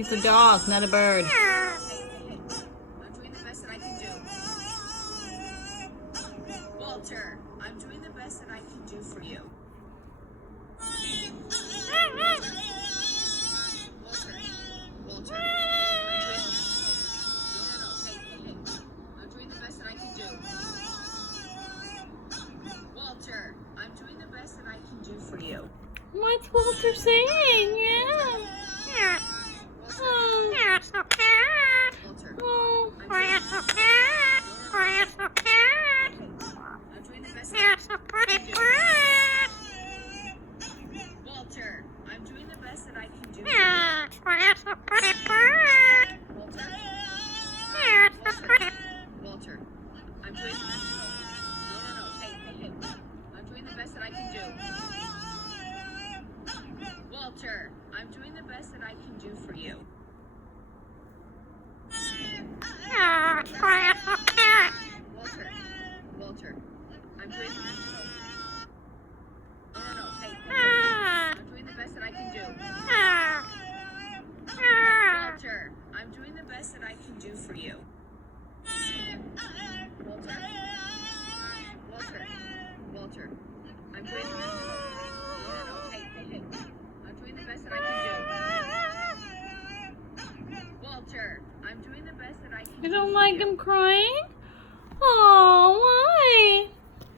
He's a dog, not a bird. I'm doing the best that I can do. Walter, I'm doing the best that I can do for you. Walter, I'm doing the best that I can do. Walter, I'm doing the best that I can do for you. What's Walter saying? Yeah. Oh. Walter, Oh. I'm doing the best that I can do. Walter, I'm doing the best that I can do. Walter, I'm doing the best. Hey. I'm doing the best that I can do. Walter, I'm doing the best that I can do for you. Walter, I'm doing the best. Hey. I'm doing the best that I can do. Walter, I'm doing the best that I can do for you. Walter, I'm doing the best. Hey. I'm doing the best that I can do. Walter, I'm doing the best that I can do. You don't like him crying? Oh, why?